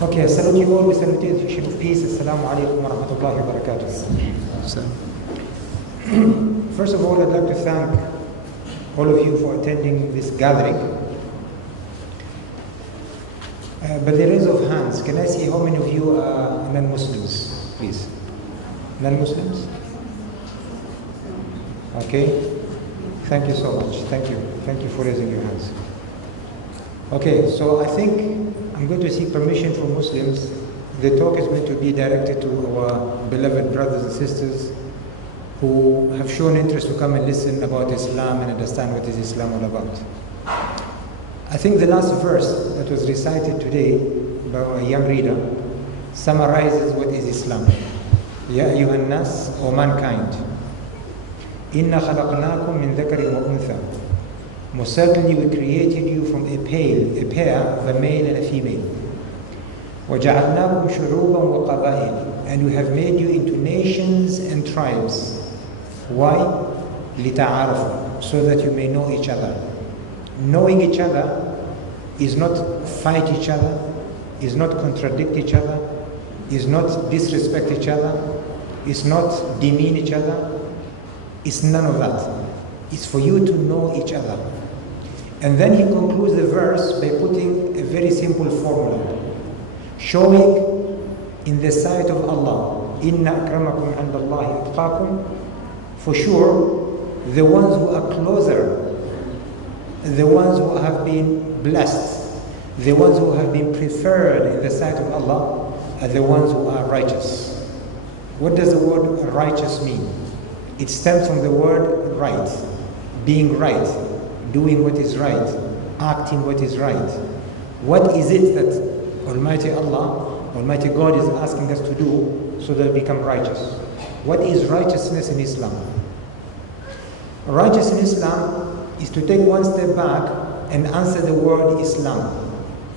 Okay, I salute you all with salutation of peace. Assalamu alaikum wa rahmatullahi wa barakatuh. First of all, I'd like to thank all of you for attending this gathering. By the raise of hands, can I see how many of you are non-Muslims, please? Non-Muslims? Okay. Thank you so much. Thank you. Thank you for raising your hands. Okay, so I think I'm going to seek permission from Muslims. The talk is going to be directed to our beloved brothers and sisters who have shown interest to come and listen about Islam and understand what is Islam all about. I think the last verse that was recited today by a young reader summarizes what is Islam. Ya ayyuhan nas, O mankind, inna khalaqnakum min dhakarin wa untha. Most certainly we created you from a pair of a male and a female. وَجَعَلْنَاكُمْ شُعُوبًا وَقَبَائِلَ. And we have made you into nations and tribes. Why? لِتَعَارَفُوا. So that you may know each other. Knowing each other is not fight each other, is not contradict each other, is not disrespect each other, is not demean each other. It's none of that. It's for you to know each other. And then he concludes the verse by putting a very simple formula, showing in the sight of Allah, Inna akramakum indallahi atqakum. For sure, the ones who are closer, the ones who have been blessed, the ones who have been preferred in the sight of Allah are the ones who are righteous. What does the word righteous mean? It stems from the word right, being right, doing what is right, acting what is right. What is it that Almighty Allah, Almighty God is asking us to do so that we become righteous? What is righteousness in Islam? Righteousness in Islam is to take one step back and answer the word Islam.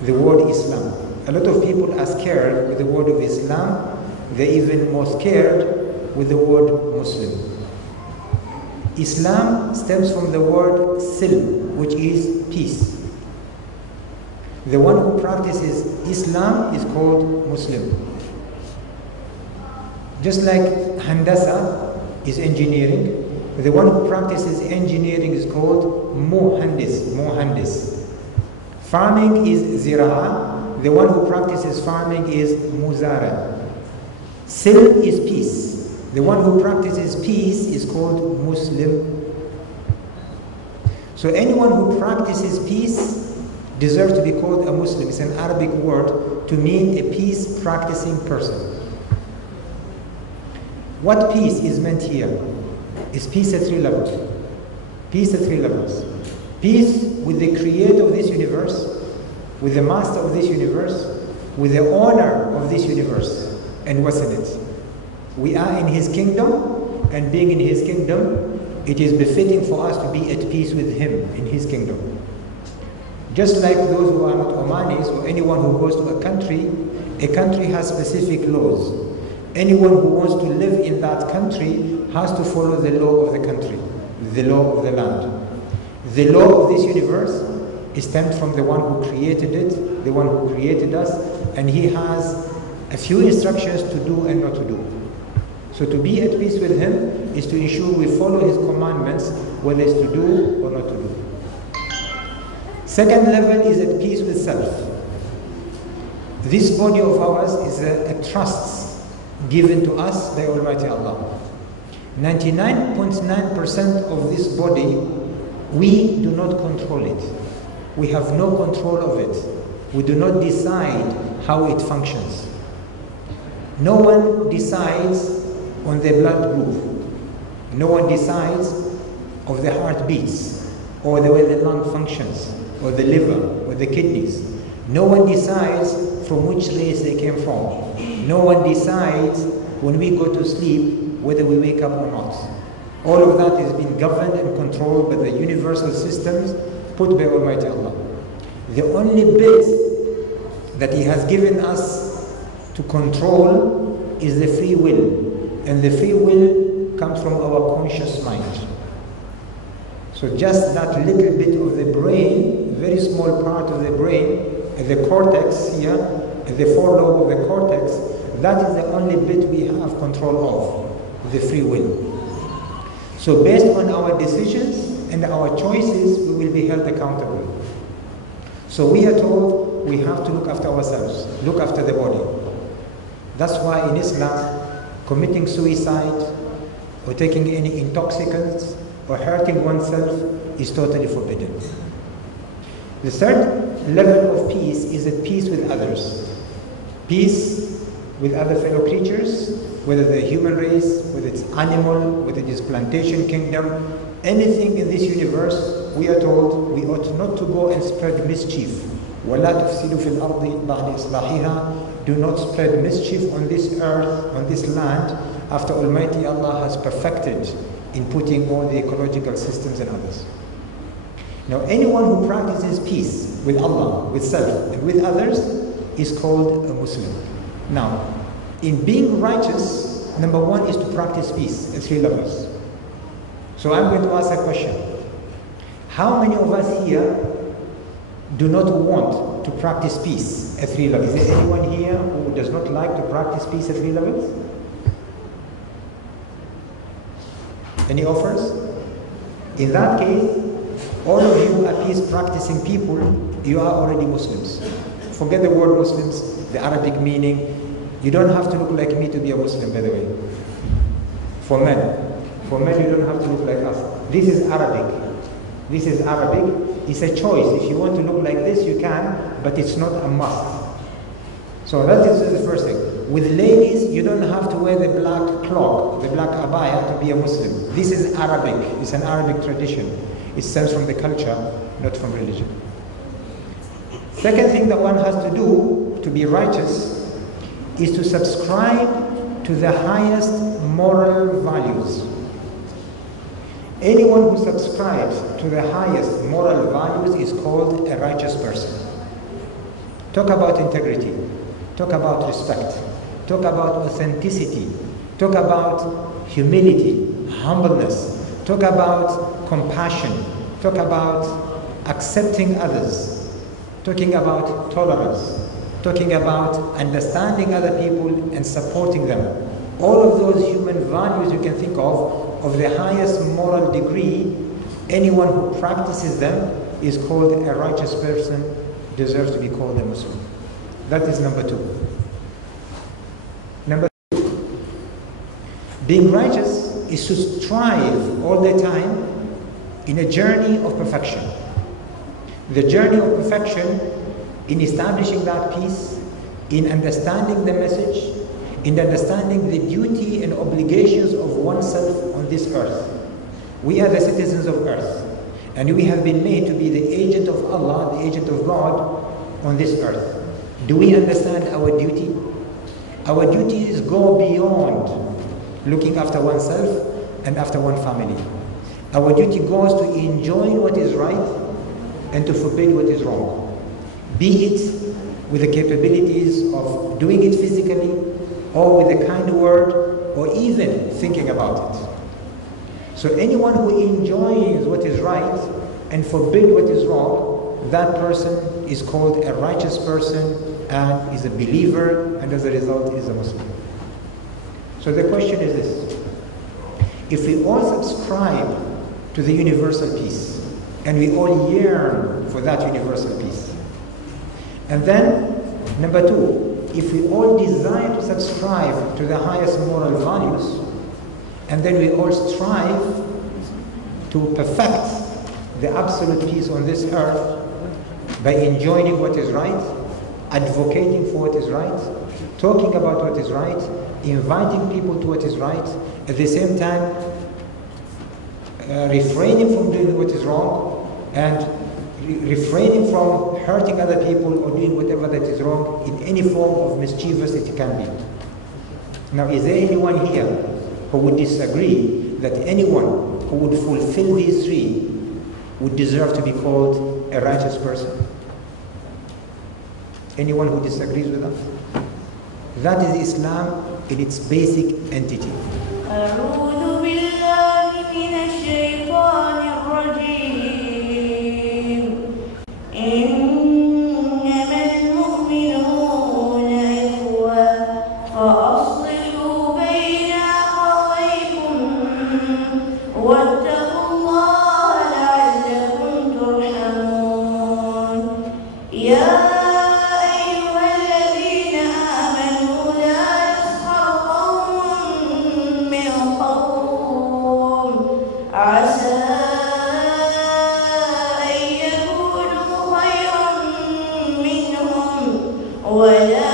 The word Islam. A lot of people are scared with the word of Islam. They're even more scared with the word Muslim. Islam stems from the word silm, which is peace. The one who practices Islam is called Muslim. Just like Handasa is engineering, the one who practices engineering is called Muhandis. Farming is Zira'a, the one who practices farming is Muzara. Silm is peace. The one who practices peace is called Muslim. So anyone who practices peace deserves to be called a Muslim. It's an Arabic word to mean a peace-practicing person. What peace is meant here? Is peace at three levels. Peace at three levels. Peace with the creator of this universe, with the master of this universe, with the owner of this universe, and what's in it. We are in his kingdom, and being in his kingdom, it is befitting for us to be at peace with him in his kingdom. Just like those who are not Omanis or anyone who goes to a country has specific laws. Anyone who wants to live in that country has to follow the law of the country, the law of the land. The law of this universe is stemmed from the one who created it, the one who created us, and he has a few instructions to do and not to do. So to be at peace with him is to ensure we follow his commandments, whether it's to do or not to do. Second level is at peace with self. This body of ours is a trust given to us by Almighty Allah. 99.9% of this body, we do not control it. We have no control of it. We do not decide how it functions. No one decides on the blood group. No one decides of the heartbeats, or the way the lung functions, or the liver, or the kidneys. No one decides from which race they came from. No one decides when we go to sleep whether we wake up or not. All of that is being governed and controlled by the universal systems put by Almighty Allah. The only bit that He has given us to control is the free will. And the free will comes from our conscious mind. So just that little bit of the brain, very small part of the brain, the cortex here, the forelobe of the cortex, that is the only bit we have control of, the free will. So based on our decisions and our choices, we will be held accountable. So we are told we have to look after ourselves, look after the body. That's why in Islam, committing suicide or taking any intoxicants or hurting oneself is totally forbidden. The third level of peace is at peace with others. Peace with other fellow creatures, whether they're human race, whether it's animal, whether it is plantation kingdom, anything in this universe, we are told we ought not to go and spread mischief. وَلَا تُفْسِدُوا فِي الْأَرْضِ بَعْدَ إِصْلَاحِهَا. Do not spread mischief on this earth, on this land, after Almighty Allah has perfected in putting all the ecological systems and others. Now, anyone who practices peace with Allah, with self, and with others is called a Muslim. Now, in being righteous, number one is to practice peace at three levels. So I'm going to ask a question. How many of us here do not want to practice peace at three levels? Is there anyone here who does not like to practice peace at three levels? Any offers? In that case, all of you are peace practicing people, you are already Muslims. Forget the word Muslims, the Arabic meaning. You don't have to look like me to be a Muslim, by the way. For men, you don't have to look like us. This is Arabic. This is Arabic. It's a choice. If you want to look like this, you can, but it's not a must. So that is the first thing. With ladies, you don't have to wear the black cloak, the black abaya to be a Muslim. This is Arabic. It's an Arabic tradition. It stems from the culture, not from religion. Second thing that one has to do to be righteous is to subscribe to the highest moral values. Anyone who subscribes to the highest moral values is called a righteous person. Talk about integrity, talk about respect, talk about authenticity, talk about humility, humbleness, talk about compassion, talk about accepting others, talking about tolerance, talking about understanding other people and supporting them. All of those human values you can think of the highest moral degree, anyone who practices them is called a righteous person, deserves to be called a Muslim. That is number two. Number two, being righteous is to strive all the time in a journey of perfection. The journey of perfection in establishing that peace, in understanding the message, in understanding the duty and obligations of oneself on this earth. We are the citizens of earth, and we have been made to be the agent of Allah, the agent of God on this earth. Do we understand our duty? Our duties go beyond looking after oneself and after one family. Our duty goes to enjoin what is right and to forbid what is wrong. Be it with the capabilities of doing it physically, or with a kind word, or even thinking about it. So anyone who enjoins what is right and forbids what is wrong, that person is called a righteous person and is a believer, and as a result is a Muslim. So the question is this: if we all subscribe to the universal peace, and we all yearn for that universal peace, and then number two, if we all desire to subscribe to the highest moral values, and then we all strive to perfect the absolute peace on this earth by enjoining what is right, advocating for what is right, talking about what is right, inviting people to what is right, at the same time refraining from doing what is wrong, and refraining from hurting other people or doing whatever that is wrong in any form of mischievous it can be. Now, is there anyone here who would disagree that anyone who would fulfill these three would deserve to be called a righteous person? Anyone who disagrees with us? That is Islam in its basic entity. أعوذ بالله من الشيطان الرجيم إنما المؤمنون يا أيها الذين آمنوا لا يسخر قوم من قوم عسى أن يكونوا خيرا منهم ولا